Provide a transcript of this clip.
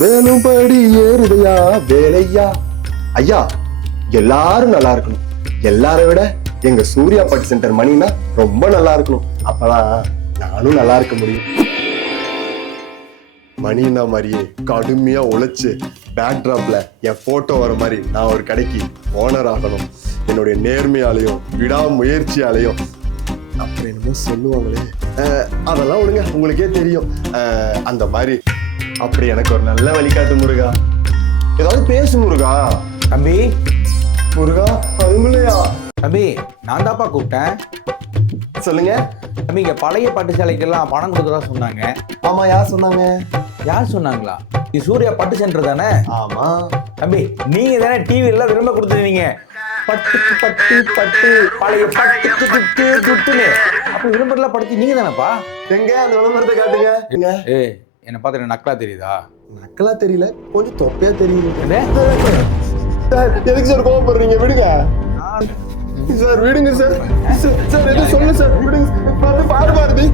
வேணும்படி ஏறுதையா வேலையா. ஐயா, எல்லாரும் நல்லா இருக்கணும். எல்லாரை விட எங்க சூர்யா பட்டு சென்டர் மணினா ரொம்ப நல்லா இருக்கணும். அப்பதான் நானும் நல்லா இருக்க முடியும். மணினா மாதிரியே கடுமையா உழைச்சு பேக்ட்ராப்ல என் போட்டோ வர மாதிரி நான் ஒரு கடைக்கு ஓனர் ஆகணும். என்னுடைய நேர்மையாலையும் விடாமுயற்சியாலையும் அப்புறம் என்னமோ சொல்லுவாங்களே, அதெல்லாம் விடுங்க, உங்களுக்கே தெரியும். அந்த மாதிரி அப்படி எனக்கு ஒரு நல்ல வழிகாட்டு முருகா. ஏதாவது பேசு முருகா. தம்பி முருகா, அதுங்களையா தம்பி, நான் தாப்பா கூப்பிட்டேன். சொல்லுங்க தம்பி, இங்க பழைய பட்டு சேலைக்கெல்லாம் பணம் கொடுக்கறதா சொன்னாங்க. ஆமா, யார் சொன்னாங்க? யார் சொன்னாங்களா? இது சூர்யா பட்டு சென்டர் தானே? ஆமா தம்பி, நீங்க தானே டிவில விரும்ப கொடுத்துருந்தீங்க, பட்டுக்கு பட்டு பட்டு பழைய பட்டுக்கு துட்டு துட்டுன்னு. அப்ப விளம்பரம்லாம் படிச்சு நீங்க தானேப்பா? எங்க அந்த விளம்பரத்தை காட்டுங்க. எங்க? என்ன பார்த்து நக்கலா தெரியுதா? நக்கலா தெரியல, கொஞ்சம் தொப்பையா தெரியுது. என்ன? சார், எதுக்கு சார் கோவப்படுறீங்க? விடுங்க சார், விடுங்க சார். சார் எதுவும் சொல்லு சார், விடுங்க. பாரு பாரதி.